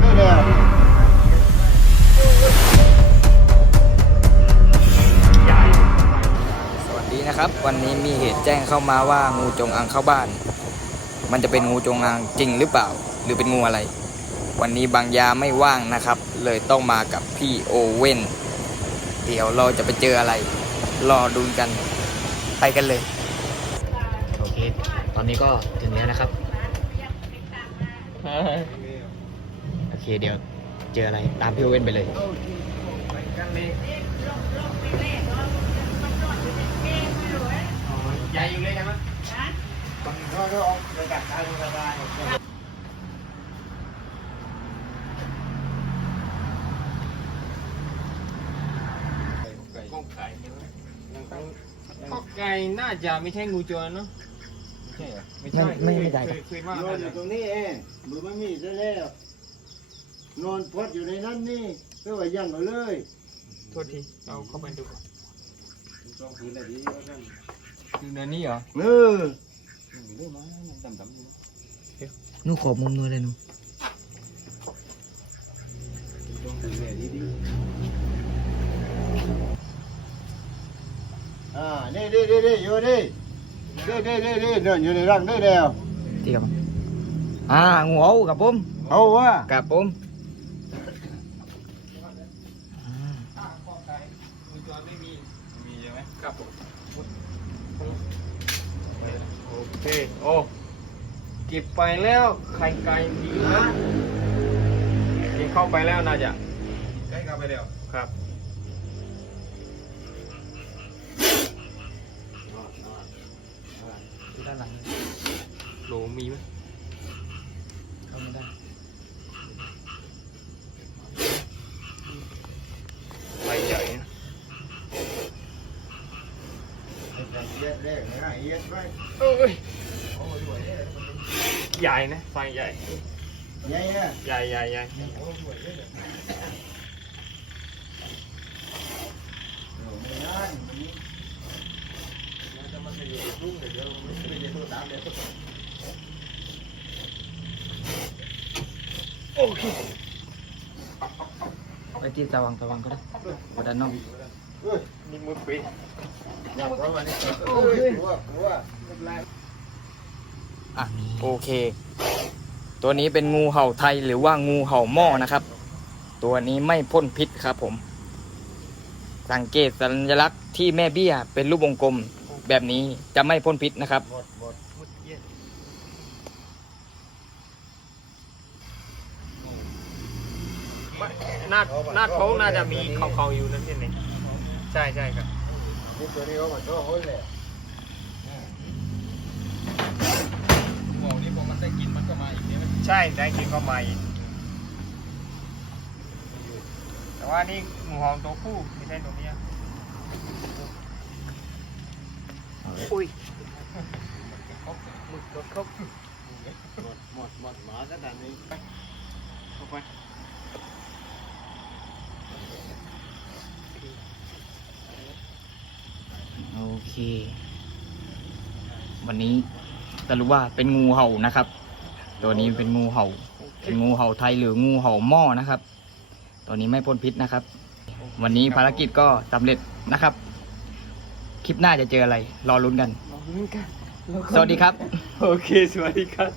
ไม่แล้วสวัสดีนะครับ วันนี้มีเหตุแจ้งเข้ามาว่างูจงอางเข้าบ้าน มันจะเป็นงูจงอางจริงหรือเปล่า หรือเป็นงูอะไร วันนี้บางยาไม่ว่างนะครับ เลยต้องมากับพี่โอเว่นเดี๋ยวเราจะไปเจออะไร รอดูกัน ไปกันเลย โอเค ตอนนี้ก็ถึงแล้วนะครับ เคเดี๋ยวเจออะไรตามพี่โอเว่นไปเลย ใหญ่อยู่เลยใช่ไหมก็ไก่น่าจะไม่ใช่งูจรเนาะไม่ใช่เหรอไม่ใช่ไม่ไม่ได้ เคยเคยว่านอกันนอยู่ตรงนี้เองมือไม่มีซะแล้ว นอนพดอยู่ในนั้นนี่ก็ว่ายังเอาเลยโทษทีเราเข้าไปดูก่อนต้องคืนอะไรดีก็นั่นดูเนินนี้เหรอเออนูขอมุมนู้นเลยนูต้องคืนอะไรดีดีอ่านี่นี่นี่นี่อยู่นี่นี่นี่นี่นี่เดินอยู่ในรังนี่แล้วที่กับอ่างูเอากับผมเอาวะกับผม งูจรไม่มีมีใช่ไหมครับผมโอเคโอ้เก็บไปแล้วไข่ไก่ดีนะนี่เข้าไปแล้วน่าจะใกล้กลับไปแล้วครับด้านหลังโหลมีไหม เข้าไม่ได้ ใบใหญ่นะ เย็ดแรกนะเย็ดไปเอ้ยใหญ่นะไฟใหญ่ใหญ่อะใหญ่ใหญ่ใหญ่ไม่ได้มันจะอยู่รุ่งเดี๋ยวมันไม่ได้ตัวตามเดี๋ยวโอเคไปที่ตะวังตะวังก็ได้กดด้านนอกเฮ้ยนี่มือปี อยากว่าวันนี้โอเป็นไรอะโอเค ตัวนี้เป็นงูเห่าไทยหรือว่างูเห่าหม้อนะครับ ตัวนี้ไม่พ่นพิษครับผม สังเกตสัญลักษณ์ที่แม่เบี้ยเป็นรูปวงกลมแบบนี้จะไม่พ่นพิษนะครับหมดหมดเย็นหน้าหน้าท้องน่าจะมีเขาๆอยู่นั่นเองใช่ใช่ครับ นี่ตัวนี้เขามาโชว์คนเลยบอกนี่พอมันได้กินมันก็มาอีกนี่ใช่ได้กินก็มาอีกแต่ว่านี่หมูหอมตัวผู้ไม่ใช่ตัวเมียอุ้ยหมึกกดครบหมดหมดหมดหมาขนาดนี้เข้าไป โอเค วันนี้จะรู้ว่าเป็นงูเห่านะครับ ตัวนี้เป็นงูเห่า เป็นงูเห่าไทยหรืองูเห่าหม้อนะครับ ตัวนี้ไม่พ่นพิษนะครับ วันนี้ภารกิจก็สำเร็จนะครับ คลิปหน้าจะเจออะไร รอลุ้นกันลองลุ้นกันแล้วก็สวัสดีครับ โอเค สวัสดีครับ